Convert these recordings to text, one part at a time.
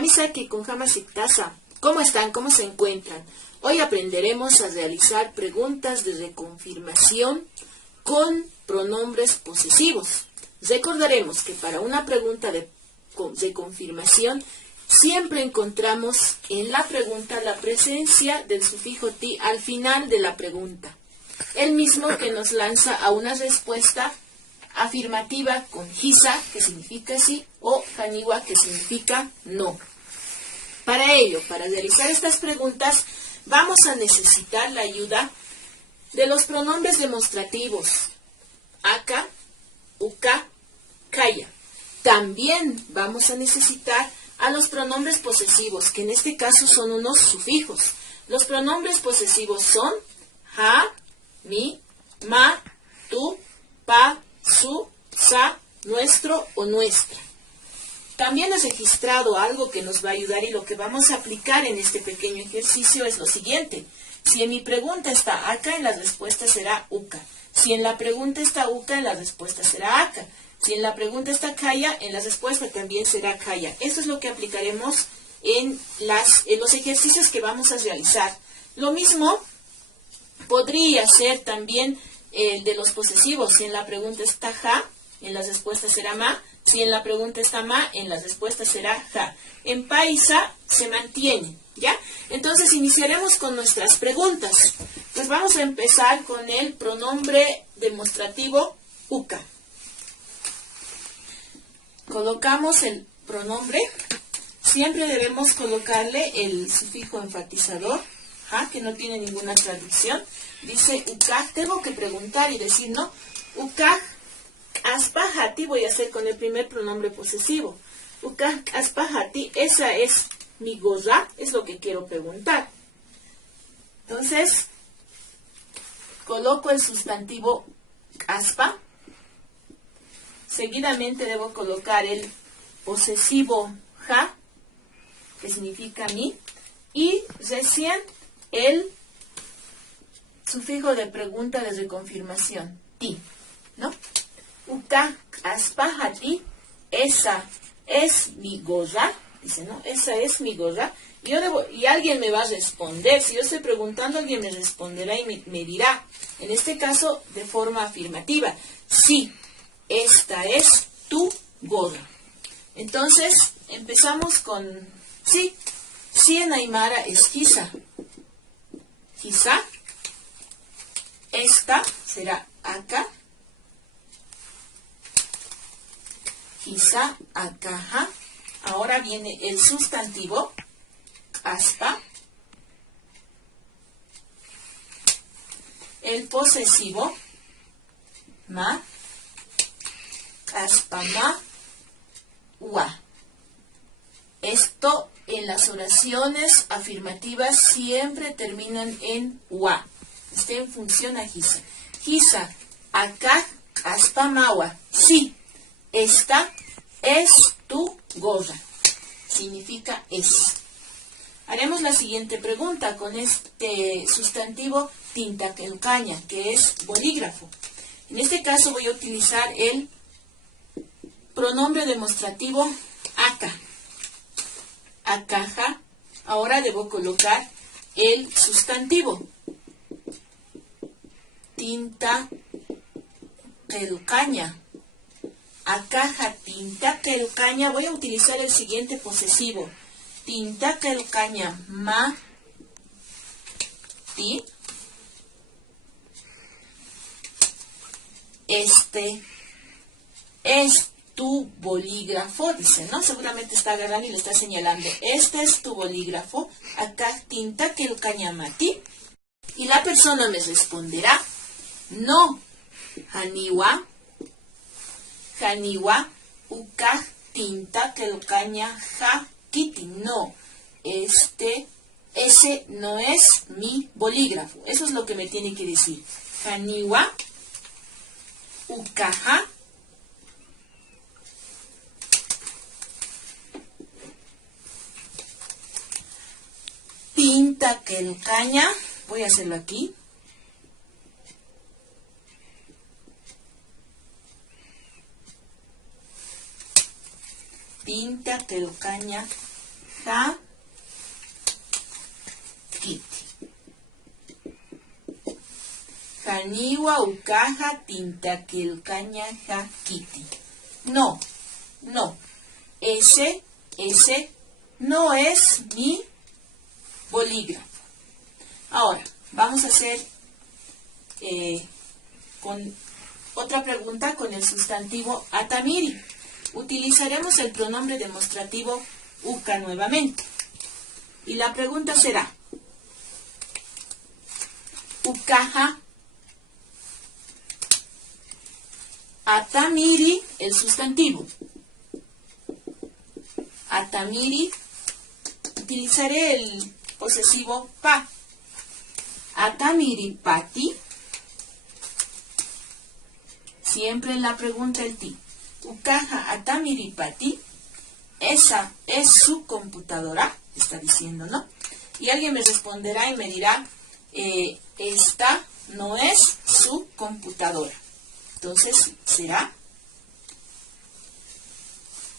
Kamisaki con Hamasitasa. ¿Cómo están? ¿Cómo se encuentran? Hoy aprenderemos a realizar preguntas de reconfirmación con pronombres posesivos. Recordaremos que para una pregunta de confirmación siempre encontramos en la pregunta la presencia del sufijo ti al final de la pregunta. El mismo que nos lanza a una respuesta afirmativa con hisa, que significa sí, o haniwa, que significa no. Para ello, para realizar estas preguntas, vamos a necesitar la ayuda de los pronombres demostrativos aka, uka, kaya. También vamos a necesitar a los pronombres posesivos, que en este caso son unos sufijos. Los pronombres posesivos son ha, mi, ma, tu, pa, su, sa, nuestro o nuestra. También he registrado algo que nos va a ayudar y lo que vamos a aplicar en este pequeño ejercicio es lo siguiente. Si en mi pregunta está aka, en la respuesta será uka. Si en la pregunta está uka, en la respuesta será aka. Si en la pregunta está kaya, en la respuesta también será kaya. Esto es lo que aplicaremos en los ejercicios que vamos a realizar. Lo mismo podría ser también el de los posesivos. Si en la pregunta está ja, en la respuesta será ma. Si en la pregunta está ma, en la respuesta será ja. En paisa se mantiene, ¿ya? Entonces iniciaremos con nuestras preguntas. Pues vamos a empezar con el pronombre demostrativo uka. Colocamos el pronombre. Siempre debemos colocarle el sufijo enfatizador, ja, que no tiene ninguna traducción. Dice ukaj, tengo que preguntar y decir, no, ukaj aspajati, voy a hacer con el primer pronombre posesivo. Ukaj aspajati, esa es mi gorra, es lo que quiero preguntar. Entonces, coloco el sustantivo aspa. Seguidamente debo colocar el posesivo ja, que significa mi, y recién el sufijo de pregunta de reconfirmación, ti, ¿no? Uka aspajati, esa es mi gorra, dice, ¿no? Esa es mi gorra. Y alguien me va a responder. Si yo estoy preguntando, alguien me responderá y me dirá, en este caso, de forma afirmativa, sí, esta es tu gorra. Entonces, empezamos con sí. Sí en aymara es hisa. Hisa. Esta será aka. Hisa, akaja. Ahora viene el sustantivo aspa. El posesivo ma. Aspama, ua. Esto en las oraciones afirmativas siempre terminan en ua. Está en función a hisa. Hisa, acá, aspamawa. Sí, esta es tu gorra. Significa es. Haremos la siguiente pregunta con este sustantivo tintakelcaña, que es bolígrafo. En este caso voy a utilizar el pronombre demostrativo aka. Akaja. Ahora debo colocar el sustantivo tinta kelcaña. Akaja tinta kelcaña. Voy a utilizar el siguiente posesivo. Tinta kelcaña ma ti. Este es tu bolígrafo, dice, ¿no? Seguramente está agarrando y le está señalando. Este es tu bolígrafo. Acá tinta que el cañamati. Y la persona me responderá, no. Haniwa. Haniwa. Uka tinta que el caña ja kiti. No. Ese no es mi bolígrafo. Eso es lo que me tiene que decir. Haniwa. Ukaja. Tinta kelcaña, voy a hacerlo aquí. Tinta kelcaña ja, kiti. Janiwa ukaja tintaquilcaña ja, kiti. No, no. Ese no es mi bolígrafo. Ahora, vamos a hacer con otra pregunta con el sustantivo atamiri. Utilizaremos el pronombre demostrativo uka nuevamente. Y la pregunta será, ukaja atamiri, el sustantivo. Atamiri, utilizaré el posesivo pa. Atamiri pati. Siempre en la pregunta el ti. Ukaja atamiri pati. Esa es su computadora, está diciendo, ¿no? Y alguien me responderá y me dirá, esta no es su computadora. Entonces, será,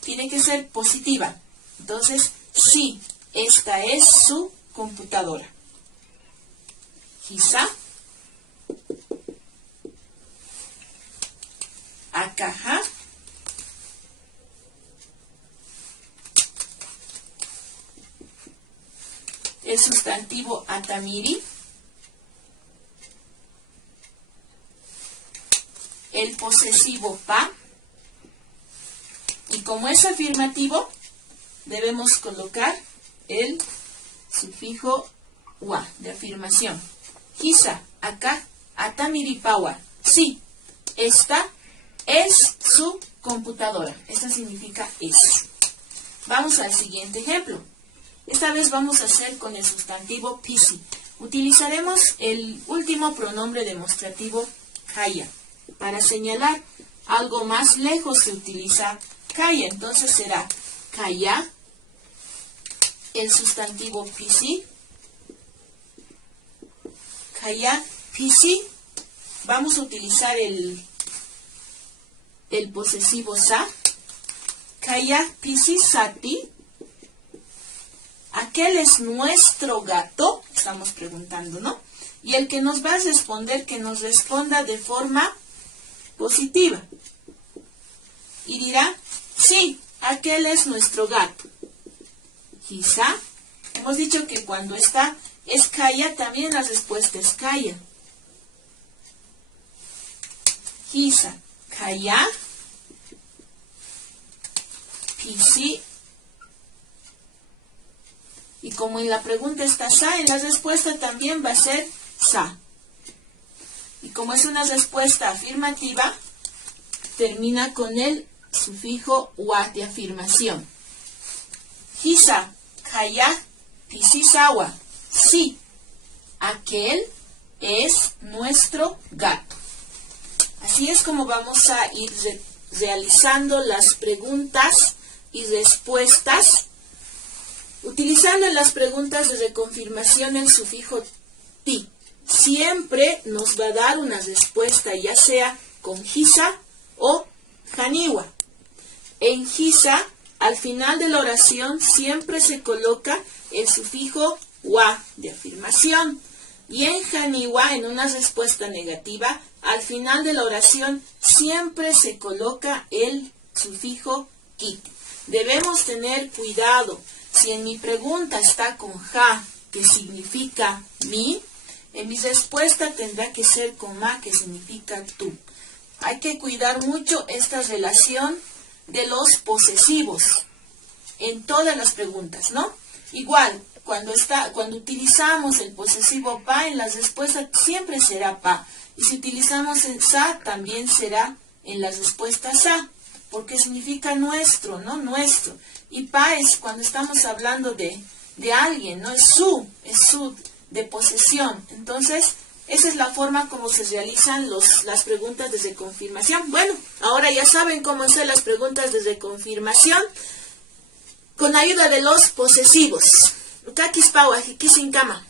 tiene que ser positiva. Entonces, sí, esta es su computadora. Quizá, akaja, el sustantivo atamiri, el posesivo pa, y como es afirmativo, debemos colocar el sufijo wa de afirmación. Quizá, acá, atamiri pawa. Sí, esta es su computadora. Esta significa es. Vamos al siguiente ejemplo. Esta vez vamos a hacer con el sustantivo pisi. Utilizaremos el último pronombre demostrativo kaya. Para señalar algo más lejos se utiliza kaya. Entonces será kaya, el sustantivo pisi. Kaya pisi. Vamos a utilizar el posesivo sa. Kaya pisi sati. ¿Aquel es nuestro gato? Estamos preguntando, ¿no? Y el que nos va a responder, que nos responda de forma positiva. Y dirá, sí, aquel es nuestro gato. Quizá, hemos dicho que cuando está es kaya, también la respuesta es kaya. Quizá, kaya, pisi. Y como en la pregunta está sa, en la respuesta también va a ser sa. Y como es una respuesta afirmativa, termina con el sufijo wa de afirmación. Hisa, kaya, pisisawa. Sí, aquel es nuestro gato. Así es como vamos a ir realizando las preguntas y respuestas, utilizando en las preguntas de reconfirmación el sufijo ti. Siempre nos va a dar una respuesta, ya sea con hisa o janiwa. En hisa, al final de la oración, siempre se coloca el sufijo wa de afirmación. Y en janiwa, en una respuesta negativa, al final de la oración, siempre se coloca el sufijo ki. Debemos tener cuidado. Si en mi pregunta está con ja, que significa mi, en mi respuesta tendrá que ser con ma, que significa tú. Hay que cuidar mucho esta relación de los posesivos en todas las preguntas, ¿no? Igual, cuando utilizamos el posesivo pa, en la respuesta siempre será pa. Y si utilizamos el sa, también será en la respuesta sa, porque significa nuestro, ¿no? Nuestro. Y pa es cuando estamos hablando de alguien, ¿no? Es su de posesión. Entonces, esa es la forma como se realizan las preguntas de reconfirmación. Bueno, ahora ya saben cómo hacer las preguntas de reconfirmación con ayuda de los posesivos. Kakis pawa, hikisin kama.